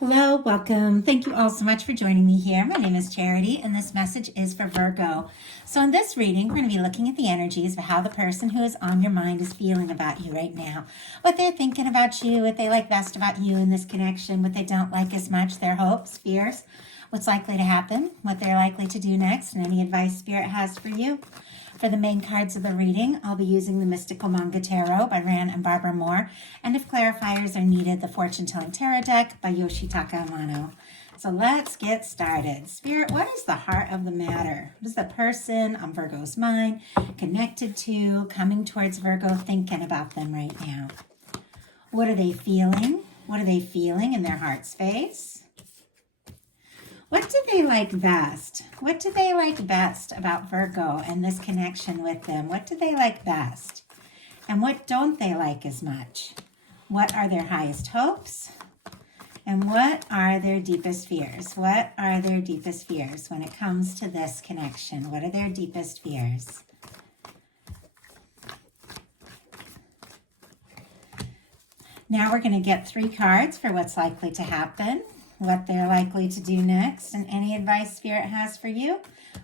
Hello, welcome. Thank you all so much for joining me here. My name is Charity, and this message is for Virgo. So in this reading, we're going to be looking at the energies of how the person who is on your mind is feeling about you right now. What they're thinking about you, what they like best about you in this connection, what they don't like as much, their hopes, fears, what's likely to happen, what they're likely to do next, and any advice Spirit has for you. For the main cards of the reading, I'll be using the Mystical Manga Tarot by Ran and Barbara Moore, and if clarifiers are needed, the Fortune Telling Tarot deck by Yoshitaka Amano. So let's get started. Spirit, what is the heart of the matter? What is the person on Virgo's mind connected to, coming towards Virgo, thinking about them right now? What are they feeling? What are they feeling in their heart space? What do they like best? What do they like best about Virgo and this connection with them? What do they like best? And what don't they like as much? What are their highest hopes? And what are their deepest fears? What are their deepest fears when it comes to this connection? What are their deepest fears? Now we're going to get 3 cards for what's likely to happen, what they're likely to do next, and any advice Spirit has for you.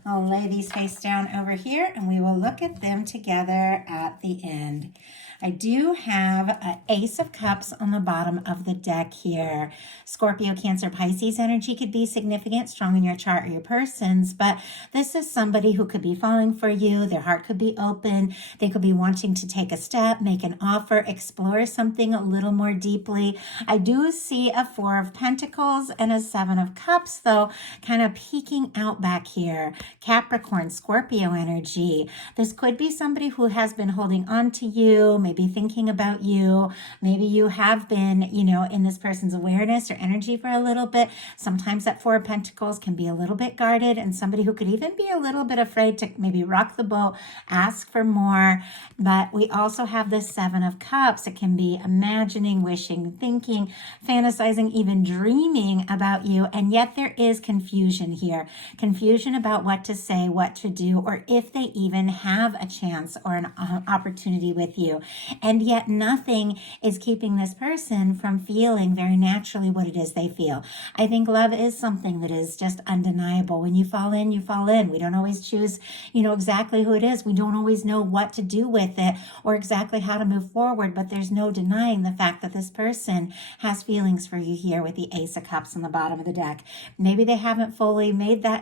I'll lay these face down over here, and we will look at them together at the end. I do have an Ace of Cups on the bottom of the deck here. Scorpio, Cancer, Pisces energy could be significant, strong in your chart or your person's, but this is somebody who could be falling for you. Their heart could be open. They could be wanting to take a step, make an offer, explore something a little more deeply. I do see a 4 of Pentacles and a 7 of Cups, though, kind of peeking out back here. Capricorn, Scorpio energy. This could be somebody who has been holding on to you, maybe thinking about you. Maybe you have been, in this person's awareness or energy for a little bit. Sometimes that 4 of Pentacles can be a little bit guarded, and somebody who could even be a little bit afraid to maybe rock the boat, ask for more. But we also have this 7 of Cups. It can be imagining, wishing, thinking, fantasizing, even dreaming about you. And yet there is confusion here. Confusion about what to say, what to do, or if they even have a chance or an opportunity with you. And yet nothing is keeping this person from feeling very naturally what it is they feel. I think love is something that is just undeniable. When you fall in, you fall in. We don't always choose, exactly who it is. We don't always know what to do with it or exactly how to move forward, but there's no denying the fact that this person has feelings for you here with the Ace of Cups on the bottom of the deck. Maybe they haven't fully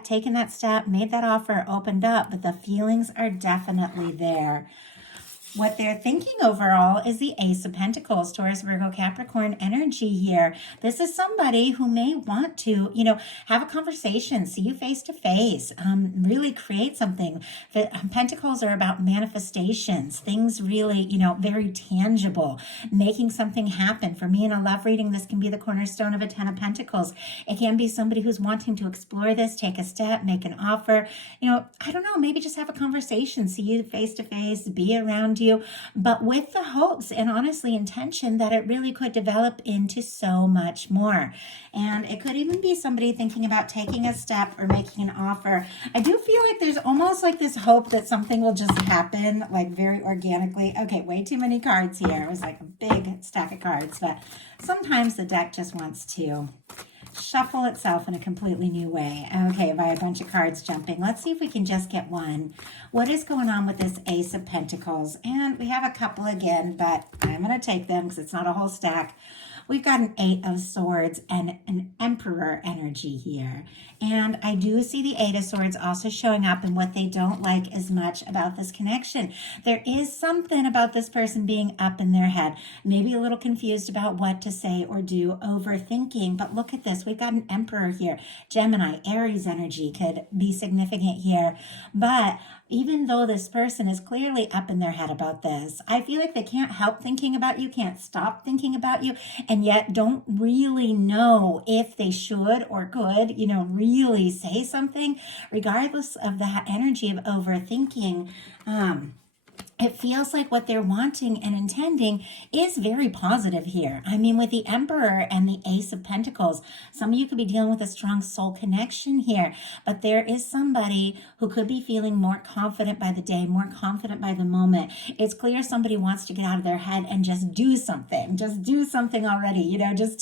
taken that step, made that offer, opened up, but the feelings are definitely there. What they're thinking overall is the Ace of Pentacles, Taurus, Virgo, Capricorn energy here. This is somebody who may want to, have a conversation, see you face to face, really create something. The Pentacles are about manifestations, things really, very tangible, making something happen. For me in a love reading, this can be the cornerstone of a 10 of Pentacles. It can be somebody who's wanting to explore this, take a step, make an offer. I don't know, maybe just have a conversation, see you face to face, be around you, but with the hopes and honestly intention that it really could develop into so much more. And it could even be somebody thinking about taking a step or making an offer. I do feel like there's almost like this hope that something will just happen, like very organically. Okay, way too many cards here. It was like a big stack of cards, but sometimes the deck just wants to shuffle itself in a completely new way. Okay, by a bunch of cards jumping. Let's see if we can just get one. What is going on with this Ace of Pentacles? And we have a couple again, but I'm going to take them because it's not a whole stack. We've got an 8 of Swords and an Emperor energy here. And I do see the 8 of Swords also showing up in what they don't like as much about this connection. There is something about this person being up in their head, maybe a little confused about what to say or do, overthinking. But look at this. We've got an Emperor here. Gemini, Aries energy could be significant here. But even though this person is clearly up in their head about this, I feel like they can't help thinking about you, can't stop thinking about you, and yet don't really know if they should or could, really say something, regardless of that energy of overthinking. it feels like what they're wanting and intending is very positive here. I mean, with the Emperor and the Ace of Pentacles, some of you could be dealing with a strong soul connection here, but there is somebody who could be feeling more confident by the day, more confident by the moment. It's clear somebody wants to get out of their head and just do something already, just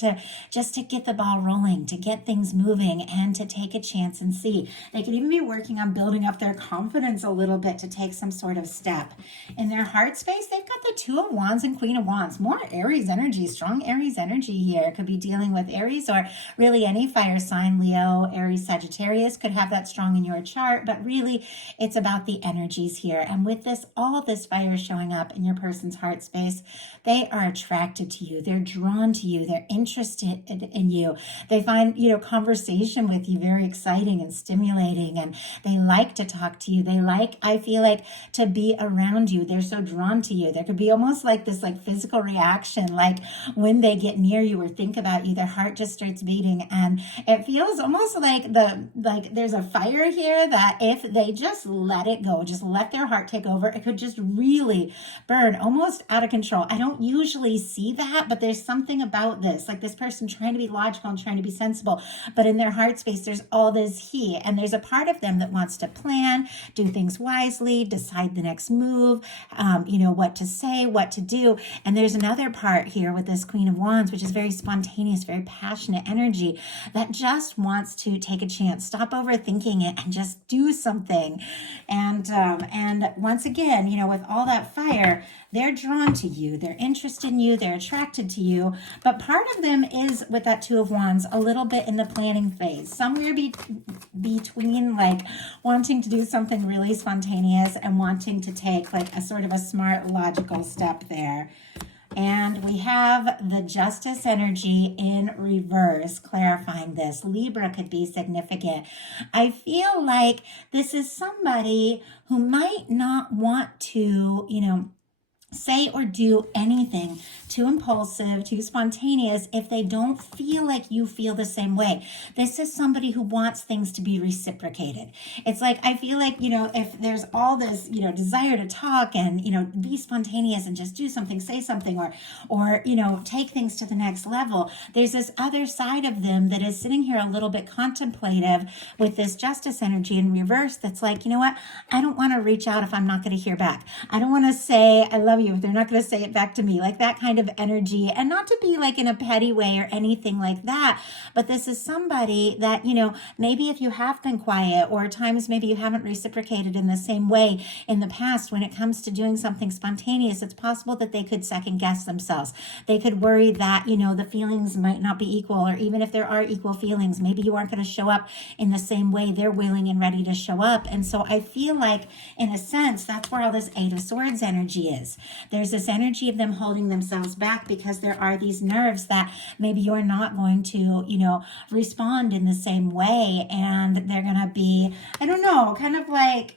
to get the ball rolling, to get things moving, and to take a chance and see. They could even be working on building up their confidence a little bit to take some sort of step. In their heart space, they've got the Two of Wands and Queen of Wands. More Aries energy, strong Aries energy here. Could be dealing with Aries or really any fire sign. Leo, Aries, Sagittarius could have that strong in your chart, but really it's about the energies here. And with this, all this fire showing up in your person's heart space, they are attracted to you. They're drawn to you. They're interested in you. They find, conversation with you very exciting and stimulating, and they like to talk to you. They like, I feel like, to be around you. They're so drawn to you. There could be almost like this physical reaction, like when they get near you or think about you, their heart just starts beating, and it feels almost like there's a fire here that if they just let it go, just let their heart take over, it could just really burn almost out of control. I don't usually see that, but there's something about this, like this person trying to be logical and trying to be sensible, but in their heart space, there's all this heat, and there's a part of them that wants to plan, do things wisely, decide the next move, what to say, what to do. And there's another part here with this Queen of Wands, which is very spontaneous, very passionate energy that just wants to take a chance, stop overthinking it, and just do something. And once again, with all that fire, they're drawn to you, they're interested in you, they're attracted to you. But part of them is, with that Two of Wands, a little bit in the planning phase, somewhere between wanting to do something really spontaneous and wanting to take a sort of a smart, logical step there. And we have the Justice energy in reverse, clarifying this. Libra could be significant. I feel like this is somebody who might not want to, say or do anything too impulsive, too spontaneous if they don't feel like you feel the same way. This is somebody who wants things to be reciprocated. It's like, I feel like, if there's all this, desire to talk and, be spontaneous and just do something, say something, or, take things to the next level, there's this other side of them that is sitting here a little bit contemplative with this Justice energy in reverse that's like, you know what? I don't want to reach out if I'm not going to hear back. I don't want to say, I love you if they're not going to say it back to me, like that kind of energy. And not to be in a petty way or anything like that, but this is somebody that, maybe if you have been quiet, or at times maybe you haven't reciprocated in the same way in the past when it comes to doing something spontaneous, it's possible that they could second guess themselves. They could worry that, the feelings might not be equal, or even if there are equal feelings, maybe you aren't going to show up in the same way they're willing and ready to show up. And so I feel like, in a sense, that's where all this Eight of Swords energy is. There's this energy of them holding themselves back because there are these nerves that maybe you're not going to, respond in the same way. And they're going to be, I don't know, kind of like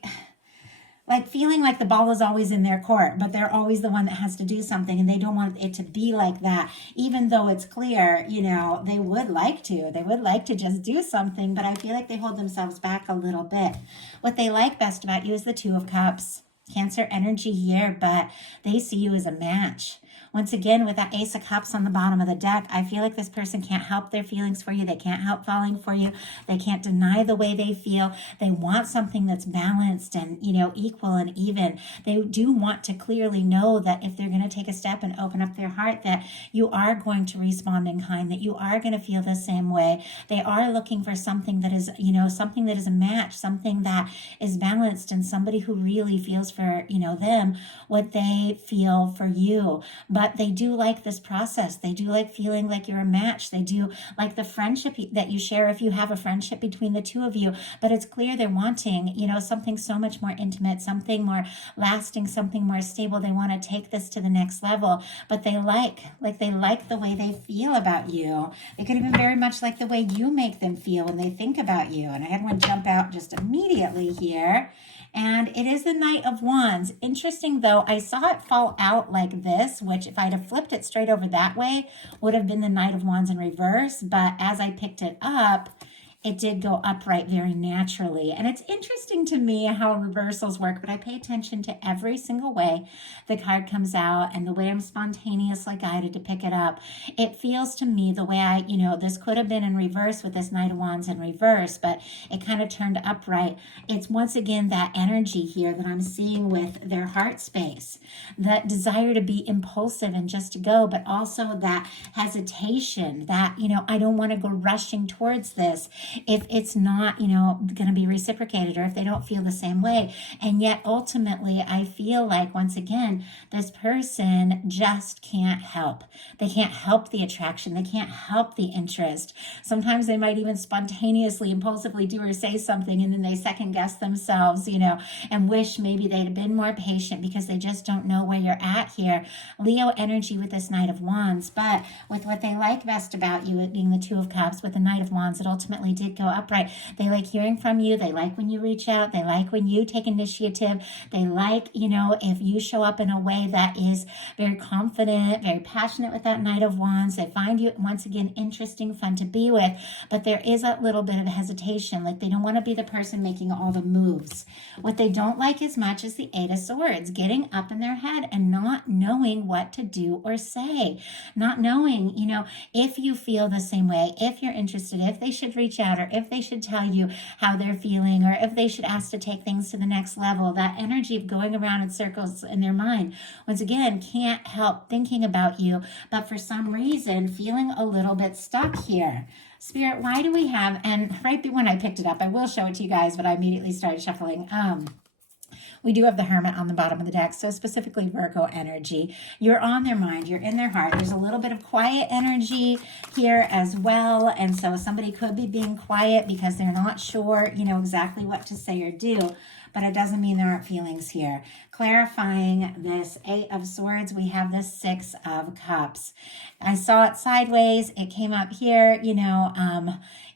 feeling like the ball is always in their court, but they're always the one that has to do something, and they don't want it to be like that, even though it's clear, they would like to just do something, but I feel like they hold themselves back a little bit. What they like best about you is the Two of Cups. Cancer energy here, but they see you as a match. Once again, with that Ace of Cups on the bottom of the deck, I feel like this person can't help their feelings for you. They can't help falling for you. They can't deny the way they feel. They want something that's balanced and, equal and even. They do want to clearly know that if they're going to take a step and open up their heart, that you are going to respond in kind, that you are going to feel the same way. They are looking for something that is, something that is a match, something that is balanced, and somebody who really feels for, them what they feel for you. But they do like this process. They do like feeling like you're a match. They do like the friendship that you share if you have a friendship between the two of you. But it's clear they're wanting, something so much more intimate, something more lasting, something more stable. They want to take this to the next level. But they like the way they feel about you. They could even very much like the way you make them feel when they think about you. And I had one jump out just immediately here. And it is the Knight of Wands. Interesting, though, I saw it fall out like this, which if I'd have flipped it straight over that way, would have been the Knight of Wands in reverse. But as I picked it up, it did go upright very naturally. And it's interesting to me how reversals work, but I pay attention to every single way the card comes out and the way I'm spontaneously guided to pick it up. It feels to me the way this could have been in reverse with this Knight of Wands in reverse, but it kind of turned upright. It's once again that energy here that I'm seeing with their heart space, that desire to be impulsive and just to go, but also that hesitation that, I don't want to go rushing towards this if it's not, going to be reciprocated, or if they don't feel the same way. And yet ultimately, I feel like, once again, this person just can't help. They can't help the attraction. They can't help the interest. Sometimes they might even spontaneously, impulsively do or say something, and then they second guess themselves, and wish maybe they'd have been more patient because they just don't know where you're at here. Leo energy with this Knight of Wands, but with what they like best about you, it being the Two of Cups with the Knight of Wands, it ultimately did go upright. They like hearing from you. They like when you reach out. They like when you take initiative. They like, if you show up in a way that is very confident, very passionate with that Knight of Wands. They find you, once again, interesting, fun to be with, but there is a little bit of hesitation. Like they don't want to be the person making all the moves. What they don't like as much is the Eight of Swords, getting up in their head and not knowing what to do or say, not knowing, if you feel the same way, if you're interested, if they should reach out, or if they should tell you how they're feeling, or if they should ask to take things to the next level. That energy of going around in circles in their mind, once again, can't help thinking about you, but for some reason feeling a little bit stuck here. Spirit, why do we have, and right when I picked it up, I will show it to you guys, but I immediately started shuffling. We do have the Hermit on the bottom of the deck, so specifically Virgo energy. You're on their mind. You're in their heart. There's a little bit of quiet energy here as well, and so somebody could be being quiet because they're not sure, exactly what to say or do, but it doesn't mean there aren't feelings here. Clarifying this Eight of Swords, we have this Six of Cups. I saw it sideways. It came up here,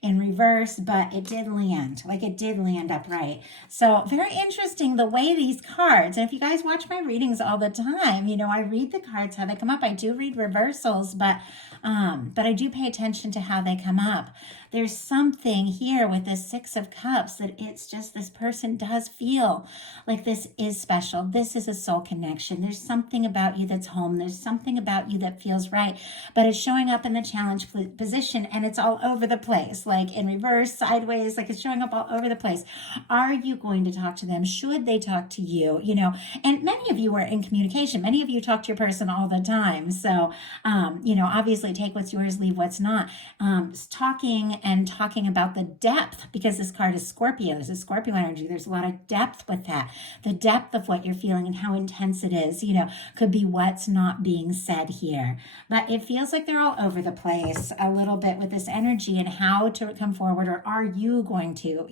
in reverse, but it did land. Like it did land upright. So very interesting the way these cards, and if you guys watch my readings all the time, I read the cards, how they come up. I do read reversals, but I do pay attention to how they come up. There's something here with this Six of Cups that it's just this person does feel like this is special. This is a soul connection. There's something about you that's home. There's something about you that feels right, but it's showing up in the challenge position, and it's all over the place, like in reverse, sideways, like it's showing up all over the place. Are you going to talk to them? Should they talk to you? And many of you are in communication. Many of you talk to your person all the time. So, obviously take what's yours, leave what's not. Talking about the depth, because this card is Scorpio. There's a Scorpio energy. There's a lot of depth with that. The depth of what you're feeling and how intense it is, could be what's not being said here. But it feels like they're all over the place a little bit with this energy and how to come forward, or are you going to,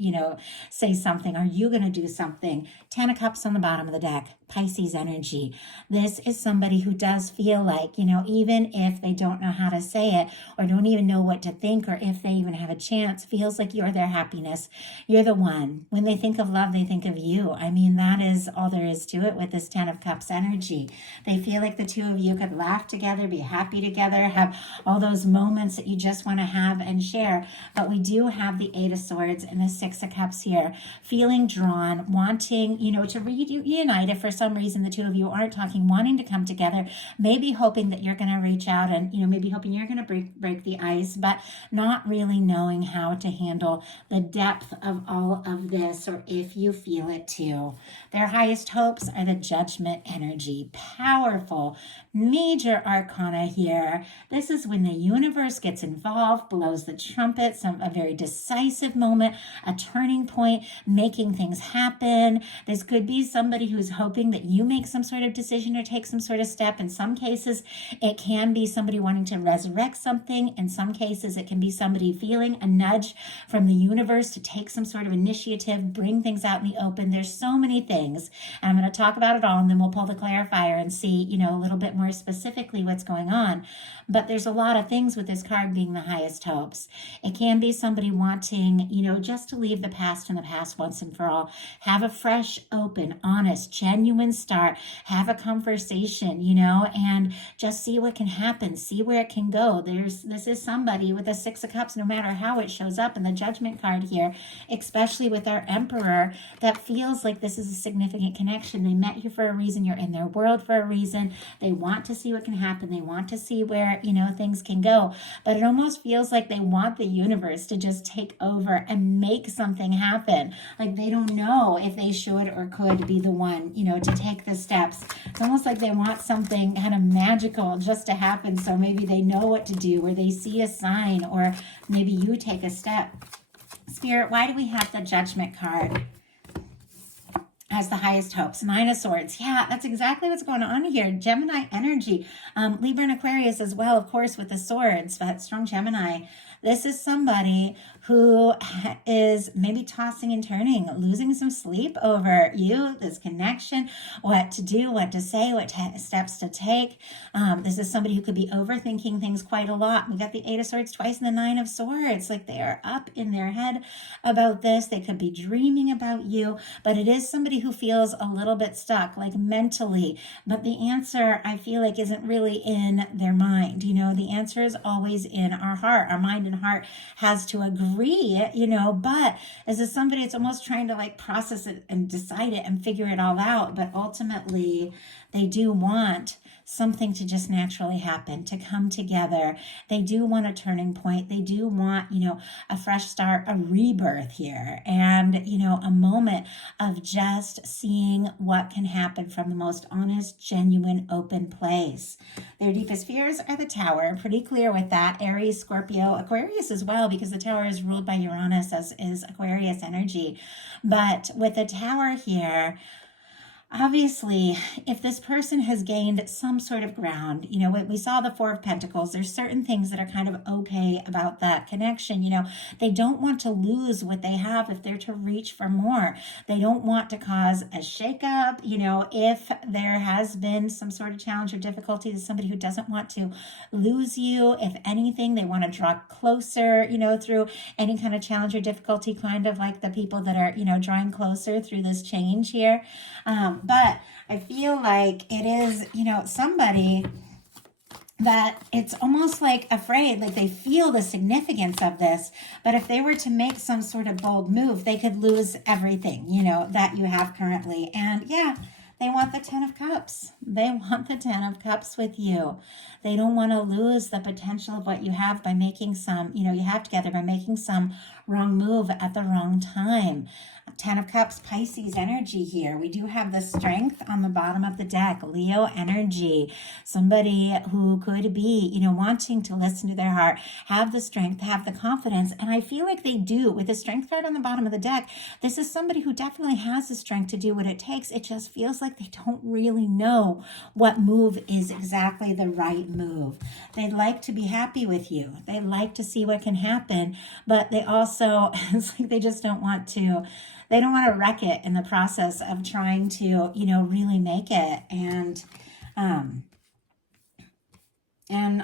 say something? Are you going to do something? Ten of Cups on the bottom of the deck, Pisces energy. This is somebody who does feel like, even if they don't know how to say it or don't even know what to think, or if they even have a chance, feels like you're their happiness. You're the one. When they think of love, they think of you. I mean, that is all there is to it with this Ten of Cups energy. They feel like the two of you could laugh together, be happy together, have all those moments that you just want to have and share. But we do have the Eight of Swords and the Six of Cups here, feeling drawn, wanting, to reunite if for some reason the two of you aren't talking, wanting to come together, maybe hoping that you're going to reach out and, maybe hoping you're going to break the ice, but not really knowing how to handle the depth of all of this, or if you feel it too. Their highest hopes are the Judgment energy. Powerful, major arcana here. This is when the universe gets involved, blows the trumpet, a very decisive moment, a turning point, making things happen. This could be somebody who's hoping that you make some sort of decision or take some sort of step. In some cases, it can be somebody wanting to resurrect something. In some cases, it can be somebody feeling a nudge from the universe to take some sort of initiative, bring things out in the open. There's so many things. And I'm going to talk about it all, and then we'll pull the clarifier and see, you know, a little bit more specifically what's going on. But there's a lot of things with this card being the highest hopes. It can be somebody wanting, you know, just to leave the past in the past once and for all. Have a fresh, open, honest, genuine start. Have a conversation, you know, and just see what can happen. See where it can go. This is somebody with the Six of Cups, no matter how it shows up in the Judgment card here, especially with our Emperor, that feels like this is a significant connection. They met you for a reason. You're in their world for a reason. They want to see what can happen. They want to see where, you know, things can go. But it almost feels like they want the universe to just take over and make something happen. Like they don't know if they should or could be the one, you know, to take the steps. It's almost like they want something kind of magical just to happen. So maybe they know what to do, or they see a sign, or maybe you take a step. Spirit, why do we have the Judgment card as the highest hopes? Nine of Swords. Yeah, that's exactly what's going on here. Gemini energy. Libra and Aquarius as well, of course, with the swords, but strong Gemini. This is somebody who is maybe tossing and turning, losing some sleep over you, this connection, what to do, what to say, what steps to take. This is somebody who could be overthinking things quite a lot. We got the Eight of Swords twice and the Nine of Swords. Like they are up in their head about this. They could be dreaming about you, but it is somebody who feels a little bit stuck, like mentally. But the answer, I feel like, isn't really in their mind. You know, the answer is always in our heart. Our mind and heart has to agree, you know, but as a somebody, it's almost trying to like process it and decide it and figure it all out. But ultimately, they do want something to just naturally happen, to come together. They do want a turning point. They do want, you know, a fresh start, a rebirth here, and, you know, a moment of just seeing what can happen from the most honest, genuine, open place. Their deepest fears are the Tower. Pretty clear with that. Aries, Scorpio, Aquarius as well, because the Tower is ruled by Uranus, as is Aquarius energy. But with the Tower here, obviously, if this person has gained some sort of ground, you know, we saw the Four of Pentacles, there's certain things that are kind of okay about that connection. You know, they don't want to lose what they have if they're to reach for more. They don't want to cause a shakeup. You know, if there has been some sort of challenge or difficulty, to somebody who doesn't want to lose you. If anything, they want to draw closer, you know, through any kind of challenge or difficulty, kind of like the people that are, you know, drawing closer through this change here. But I feel like it is, you know, somebody that it's almost like afraid, like they feel the significance of this, but if they were to make some sort of bold move, they could lose everything, you know, that you have currently. And yeah, they want the Ten of Cups. They want the Ten of Cups with you. They don't want to lose the potential of what you have by making some, you know, you have together by making some wrong move at the wrong time. Ten of Cups, Pisces energy here. We do have the Strength on the bottom of the deck. Leo energy. Somebody who could be, you know, wanting to listen to their heart, have the strength, have the confidence. And I feel like they do. With the Strength card on the bottom of the deck, this is somebody who definitely has the strength to do what it takes. It just feels like they don't really know what move is exactly the right move. They'd like to be happy with you. They like to see what can happen, but they also, it's like they just don't want to, they don't want to wreck it in the process of trying to, you know, really make it. And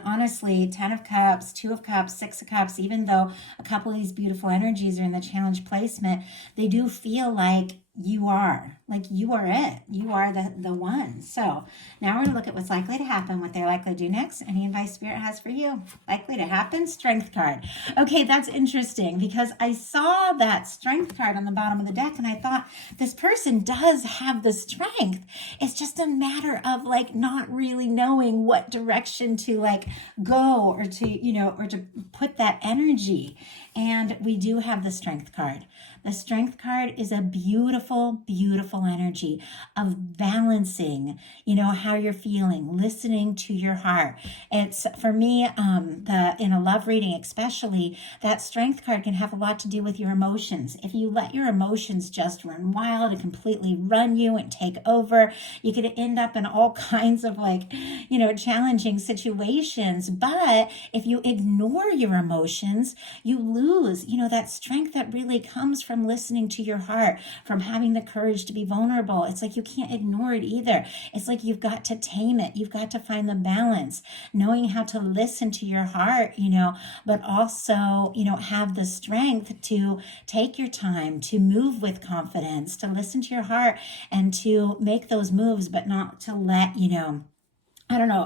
honestly, Ten of Cups, Two of Cups, Six of Cups, even though a couple of these beautiful energies are in the challenge placement, they do feel like you are it. You are the one. So now we're going to look at what's likely to happen, what they're likely to do next. Any advice Spirit has for you? Likely to happen, Strength card. Okay, that's interesting because I saw that Strength card on the bottom of the deck and I thought this person does have the strength. It's just a matter of like not really knowing what direction to like go or to, you know, or to put that energy. And we do have the Strength card. The Strength card is a beautiful, beautiful energy of balancing, you know, how you're feeling, listening to your heart. It's, for me, in a love reading especially, that Strength card can have a lot to do with your emotions. If you let your emotions just run wild and completely run you and take over, you could end up in all kinds of like, you know, challenging situations. But if you ignore your emotions, you lose, you know, that strength that really comes from listening to your heart, from having the courage to be vulnerable. It's like you can't ignore it either. It's like you've got to tame it. You've got to find the balance, knowing how to listen to your heart, but also, have the strength to take your time, to move with confidence, to listen to your heart and to make those moves, but not to let,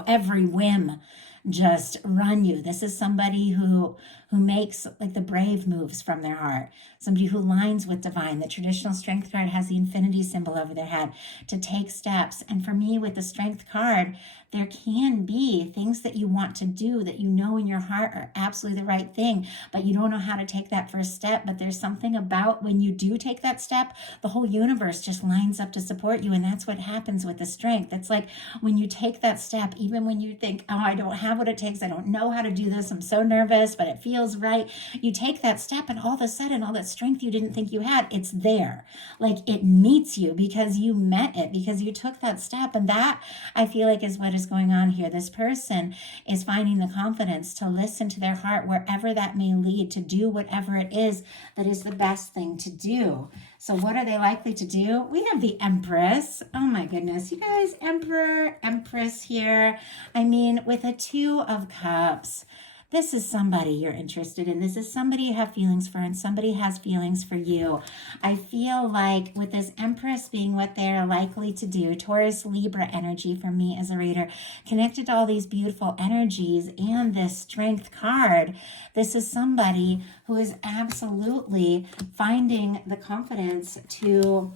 every whim just run you. This is somebody who makes like the brave moves from their heart, somebody who lines with divine. The traditional strength card has the infinity symbol over their head to take steps. And for me, with the strength card, there can be things that you want to do that you know in your heart are absolutely the right thing, but you don't know how to take that first step. But there's something about when you do take that step, the whole universe just lines up to support you. And that's what happens with the strength. It's like when you take that step, even when you think, oh, I don't have what it takes, I don't know how to do this, I'm so nervous, but it feels right. You take that step and all of a sudden, all that strength you didn't think you had, it's there. Like it meets you because you met it, because you took that step. And that, I feel like, is what is going on here. This person is finding the confidence to listen to their heart wherever that may lead, to do whatever it is that is the best thing to do. So what are they likely to do? We have the Empress. Oh my goodness, you guys, Emperor, Empress here. I mean, with a 2 of Cups, this is somebody you're interested in. This is somebody you have feelings for, and somebody has feelings for you. I feel like with this Empress being what they're likely to do, Taurus, Libra energy for me as a reader, connected to all these beautiful energies and this strength card, this is somebody who is absolutely finding the confidence to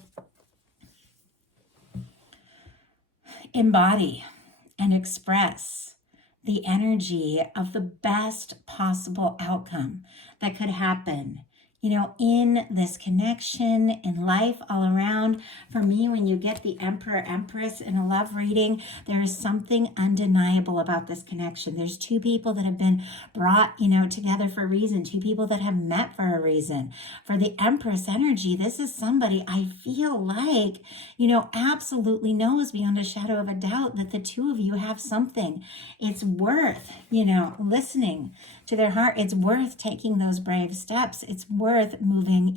embody and express the energy of the best possible outcome that could happen, in this connection, in life all around. For me, when you get the Emperor, Empress in a love reading, there is something undeniable about this connection. There's 2 people that have been brought, together for a reason, 2 people that have met for a reason. For the Empress energy, this is somebody I feel like, absolutely knows beyond a shadow of a doubt that the 2 of you have something. It's worth, listening to their heart. It's worth taking those brave steps. It's worth moving,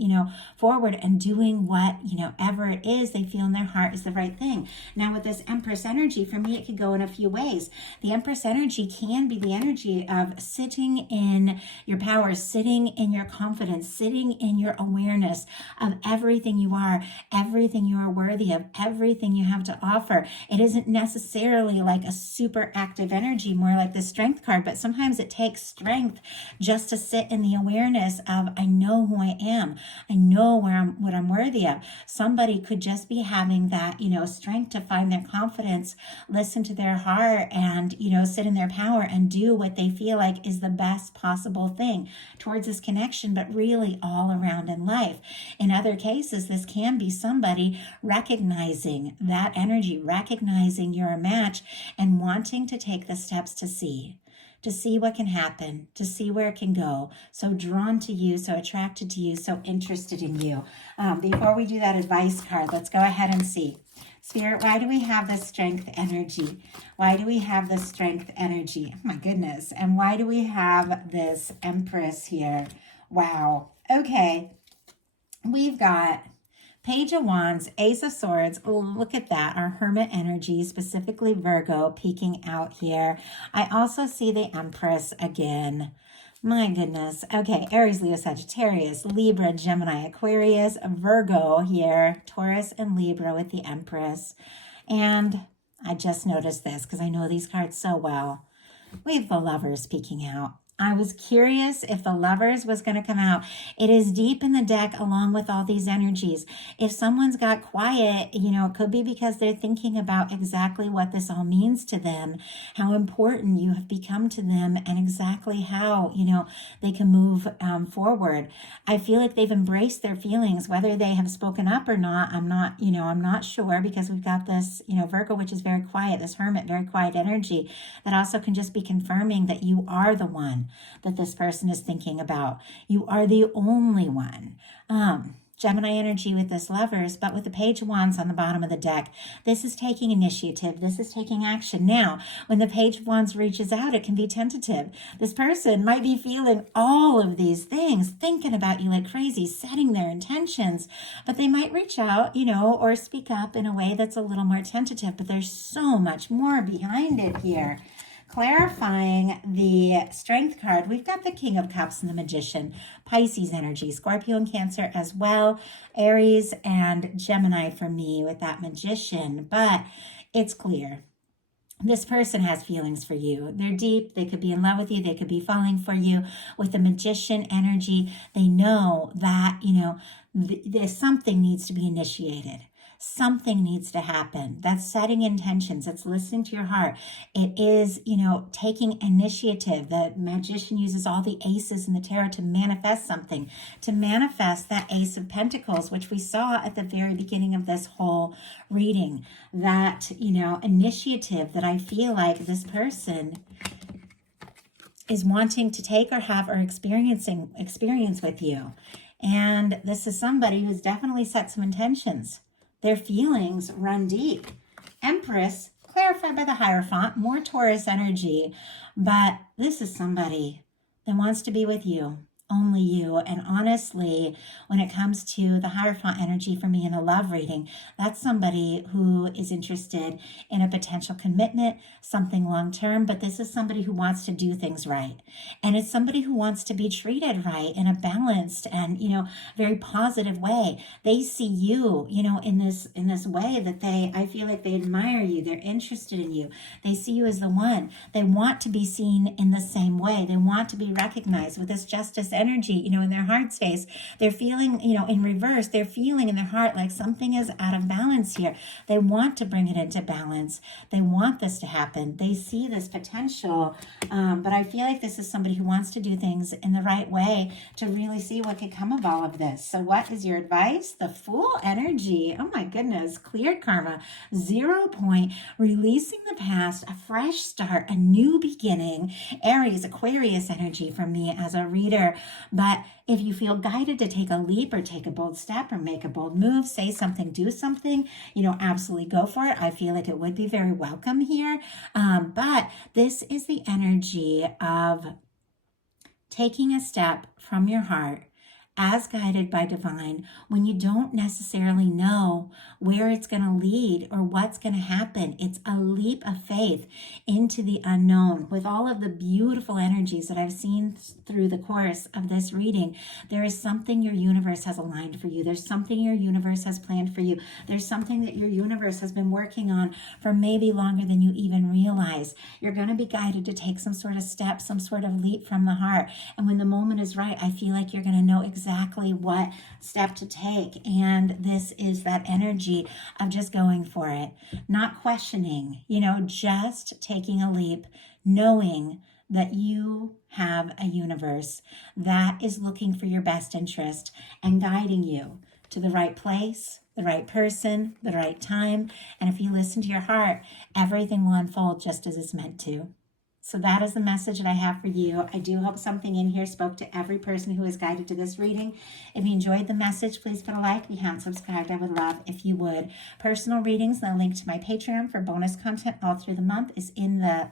forward and doing what, ever it is they feel in their heart is the right thing. Now with this Empress energy, for me, it could go in a few ways. The Empress energy can be the energy of sitting in your power, sitting in your confidence, sitting in your awareness of everything you are, everything you are worthy of, everything you have to offer. It isn't necessarily like a super active energy, more like the strength card, but sometimes it takes strength just to sit in the awareness of, I know who I am. I know what I'm worthy of. Somebody could just be having that, strength to find their confidence, listen to their heart, and, sit in their power and do what they feel like is the best possible thing towards this connection, but really all around in life. In other cases, this can be somebody recognizing that energy, recognizing you're a match and wanting to take the steps to see what can happen, to see where it can go. So drawn to you, so attracted to you, so interested in you. Before we do that advice card, let's go ahead and see. Spirit, why do we have this strength energy? Why do we have this strength energy? Oh my goodness. And why do we have this Empress here? Wow. Okay. We've got Page of Wands, Ace of Swords. Oh, look at that. Our Hermit energy, specifically Virgo, peeking out here. I also see the Empress again. My goodness. Okay, Aries, Leo, Sagittarius, Libra, Gemini, Aquarius, Virgo here, Taurus, and Libra with the Empress. And I just noticed this because I know these cards so well. We have the Lovers peeking out. I was curious if the Lovers was going to come out. It is deep in the deck along with all these energies. If someone's got quiet, it could be because they're thinking about exactly what this all means to them, how important you have become to them, and exactly how, they can move forward. I feel like they've embraced their feelings, whether they have spoken up or not. I'm not sure, because we've got this, Virgo, which is very quiet, this Hermit, very quiet energy that also can just be confirming that you are the one that this person is thinking about. You are the only one. Gemini energy with this Lovers, but with the Page of Wands on the bottom of the deck. This is taking initiative. This is taking action. Now, when the Page of Wands reaches out, it can be tentative. This person might be feeling all of these things, thinking about you like crazy, setting their intentions, but they might reach out, or speak up in a way that's a little more tentative, but there's so much more behind it here. Clarifying the Strength card, we've got the King of Cups and the Magician, Pisces energy, Scorpio and Cancer as well, Aries and Gemini for me with that Magician, but it's clear. This person has feelings for you. They're deep. They could be in love with you. They could be falling for you. With the Magician energy, they know that, there's something needs to be initiated. Something needs to happen. That's setting intentions. It's listening to your heart. It is, taking initiative. The Magician uses all the aces in the tarot to manifest something, to manifest that Ace of Pentacles, which we saw at the very beginning of this whole reading. That, initiative that I feel like this person is wanting to take or have or experience with you. And this is somebody who's definitely set some intentions. Their feelings run deep. Empress, clarified by the Hierophant, more Taurus energy, but this is somebody that wants to be with you, only you. And honestly, when it comes to the Hierophant energy for me in a love reading, that's somebody who is interested in a potential commitment, something long-term, but this is somebody who wants to do things right. And it's somebody who wants to be treated right in a balanced and, very positive way. They see you, in this way that I feel like they admire you. They're interested in you. They see you as the one. They want to be seen in the same way. They want to be recognized with this Justice energy, in their heart space. They're feeling, in reverse, they're feeling in their heart like something is out of balance here. They want to bring it into balance. They want this to happen. They see this potential, but I feel like this is somebody who wants to do things in the right way to really see what could come of all of this. So what is your advice? The Fool energy. Oh my goodness. Cleared karma. 0 point. Releasing the past. A fresh start. A new beginning. Aries, Aquarius energy for me as a reader. But if you feel guided to take a leap or take a bold step or make a bold move, say something, do something, absolutely go for it. I feel like it would be very welcome here. But this is the energy of taking a step from your heart as guided by divine when you don't necessarily know where it's going to lead or what's going to happen. It's a leap of faith into the unknown. With all of the beautiful energies that I've seen through the course of this reading, there is something your universe has aligned for you. There's something your universe has planned for you. There's something that your universe has been working on for maybe longer than you even realize. You're going to be guided to take some sort of step, some sort of leap from the heart. And when the moment is right, I feel like you're going to know exactly what step to take. And this is that energy of just going for it, not questioning, just taking a leap, knowing that you have a universe that is looking for your best interest and guiding you to the right place, the right person, the right time. And if you listen to your heart, everything will unfold just as it's meant to. So that is the message that I have for you. I do hope something in here spoke to every person who is guided to this reading. If you enjoyed the message, please put a like. If you haven't subscribed, I would love if you would. Personal readings, the link to my Patreon for bonus content all through the month is in the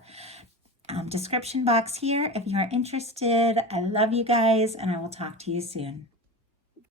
description box here. If you are interested, I love you guys, and I will talk to you soon.